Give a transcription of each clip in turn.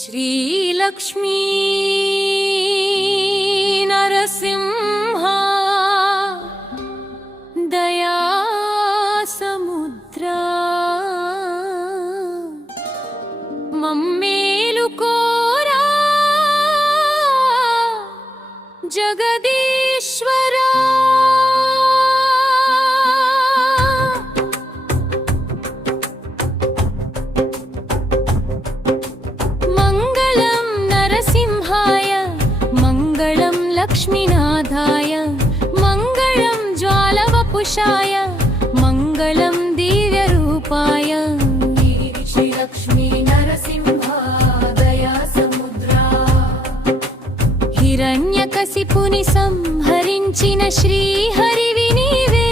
श्रीलक्ष्मी नरसिंह दया समुद्रा मम्मेलुकोरा जगदीश्वरा लक्ष्मीनाथाय मंगलं ज्वालवपुषाय मंगलं दिव्यरूपाय श्रीलक्ष्मी नरसिंह दया समुद्रा हिरण्यकशिपुनि संहरिंचिन श्रीहरिवि नीवे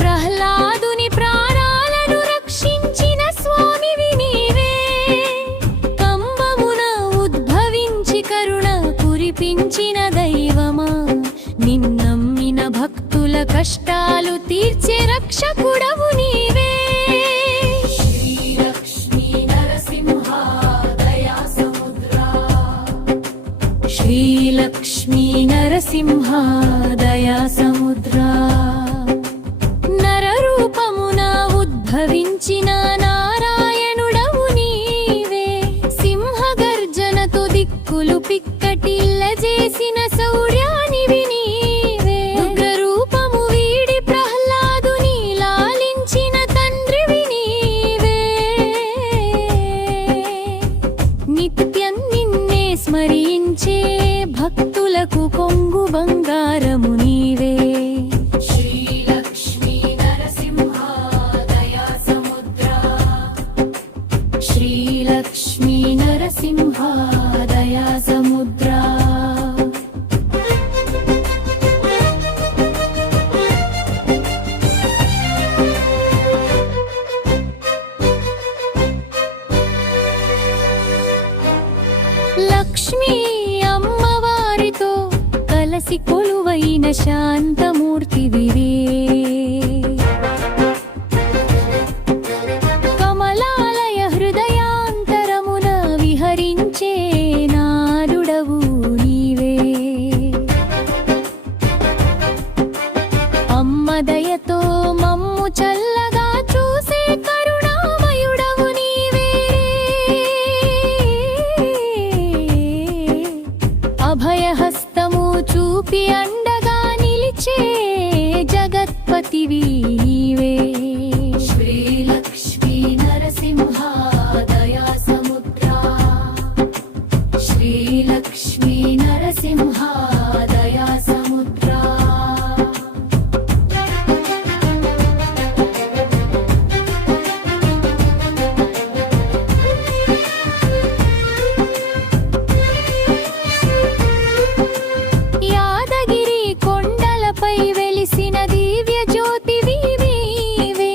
प्रह्लादुनि प्राणाలను రక్షించిన స్వామివి నీవే కంబమున ఉద్భవించి కరుణ కురిపించిన దైవమా నిన్నమ్మిన భక్తుల కష్టాలు తీర్చే రక్షకుడవు నీవే శ్రీలక్ష్మీ నరసింహ దయా సముద్రా శ్రీలక్ష్మీ నరసింహ దయా సముద్రా నరరూపమున ఉద్భవించిన నారాయణుడవు నీవే సింహగర్జనతో దిక్కులు పిక్కటిల్ల చేసిన శౌర్యానివి నీవే ఉగ్రరూపము వీడి ప్రహ్లాదుని లాలించిన తండ్రివి నీవే నిత్యం నిన్నే స్మరించే భక్తులకు కొంగు బంగారము నీవే శ్రీలక్ష్మీ నరసింహ దయా సముద్రా శ్రీలక్ష్మీ నరసింహ దయా సముద్రా లక్ష్మీ అమ్మవారితో కలసి కొలువైన శాంతమూర్తివివే కమలాలయ హృదయాంతరమున విహరించే నారుడవు నీవే అమ్మ దయతో మమ్ము చల్లగా చూసే కరుణామయుడవు నీవే అభయహస్తము చూపి అండగా నిలిచే జగత్పతివి నీవే శ్రీలక్ష్మీ నరసింహ దయా సముద్రా శ్రీలక్ష్మీ నరసింహ దయా సముద్రా యాదగిరి కొండలపై వెలిసిన దివ్య జ్యోతివి నీవే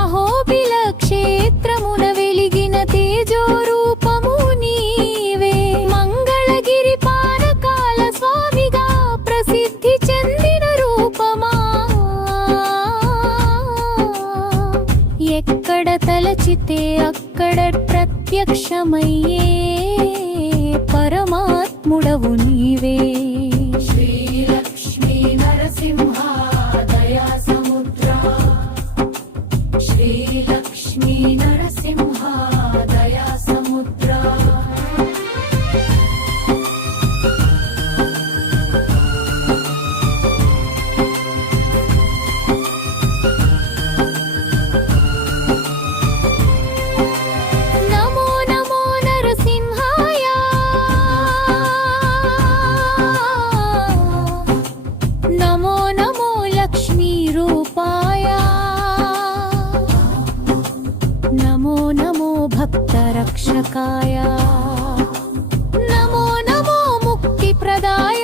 అహోబిల క్షేత్రమున వెలిగిన తేజోరూపము నీవే మంగళగిరి పానకాల స్వామిగా ప్రసిద్ధి చెందిన రూపమా ఎక్కడ తలచితే అక్కడ ప్రత్యక్షమయ్యే పరమాత్ముడవు నీవే శ్రీలక్ష్మీ నరసింహ దయా సముద్రా శ్రీలక్ష్మీ నరసింహ దయా సముద్రా నమో నమో నరసింహాయ నమో నమో లక్ష్మీ రూపాయ నమో నమో భక్త రక్షకాయ నమో నమో ముక్తి ప్రదాయ